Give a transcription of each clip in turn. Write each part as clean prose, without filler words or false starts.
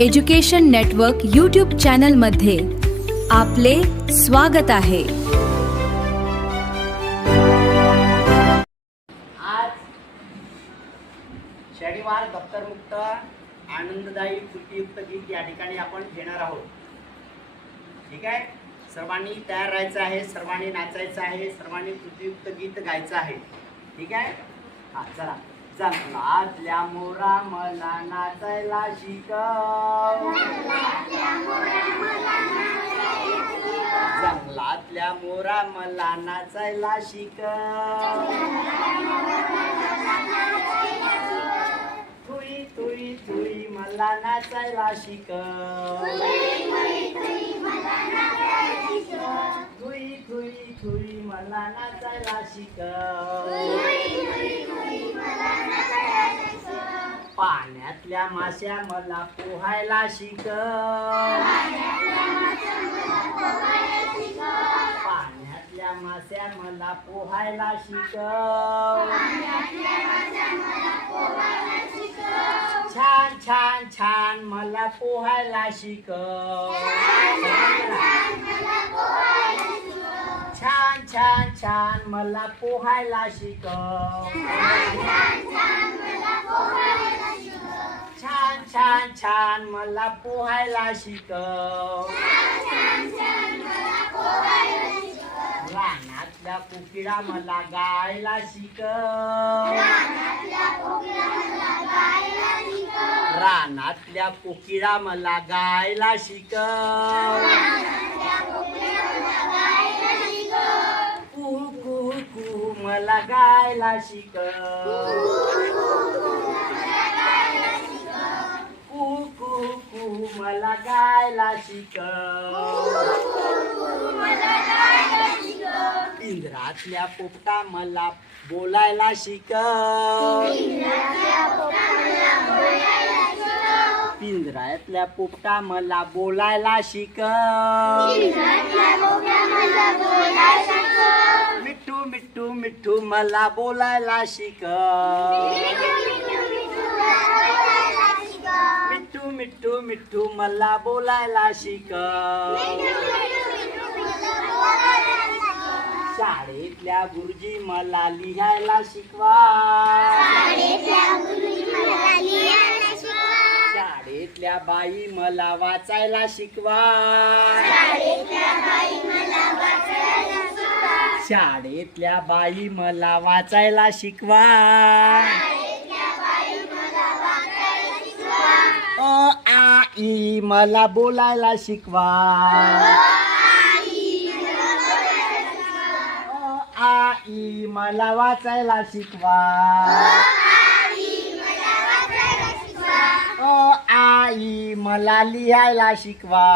Education network YouTube channel मध्ये आपले स्वागत आहे। आज शनिवार दप्तरमुक्त आनंददायी कृतीयुक्त गीत या ठिकाणी आपण घेणार आहोत। ठीक आहे, सर्वांनी तयार राहायचं आहे, सर्वांनी नाचायचं आहे, सर्वांनी कृतीयुक्त गीत गायचं आहे। ठीक आहे, हा चला। जंगलातल्या मोरा मला नाचायला शिकव, जंगलातल्या मोरा मला नाचायला शिकव, थुई थुई थुई मला नाचायला शिकव, थुई थुई थुई मला नाचायला शिकव, पाण्यातल्या माश्या मला पोहायला शिकव, पाण्यातल्या माश्या मला पोहायला शिकव, छान छान छान मला पोहायला शिकव, छान छान छान मला पोहायला शिकव, छान छान छान मला पोहायला शिकव, रानातल्या कोकिळा मला गायला शिकव, रानातल्या कोकिळा मला गायला शिकव, कुहू कुहू कुहू मला गायला शिकव, कुहू कुहू कुहू मला गायला शिकव, पिंजरातल्या पोपटा मला बोलायला शिकव, पिंजऱ्यातल्या पोपटा मला बोलायला शिकव, मिठू मिठू मिठू मला बोलायला शिकव, मिठू मिठू मिठू मला बोलायला शिकव, शाळेतल्या गुरुजी मला लिहायला शिकवा, शाळेतल्या बाई मला वाचायला शिकवा, शाळेतल्या बाई मला वाचायला शिकवा, अ आ ई मला बोलायला शिकवा, अ आ ई मला वाचायला शिकवा, अ आ ई मला लिहायला शिकवा।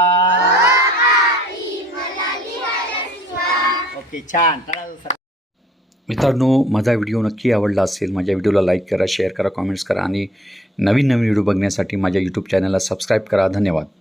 ओके, छान। मित्रांनो, माझा व्हिडिओ नक्की आवडला असेल, माझ्या व्हिडिओला लाईक करा, शेअर करा, कमेंट्स करा आणि नवीन व्हिडिओ बघण्यासाठी माझ्या यूट्यूब चॅनलला सबस्क्राईब करा। धन्यवाद।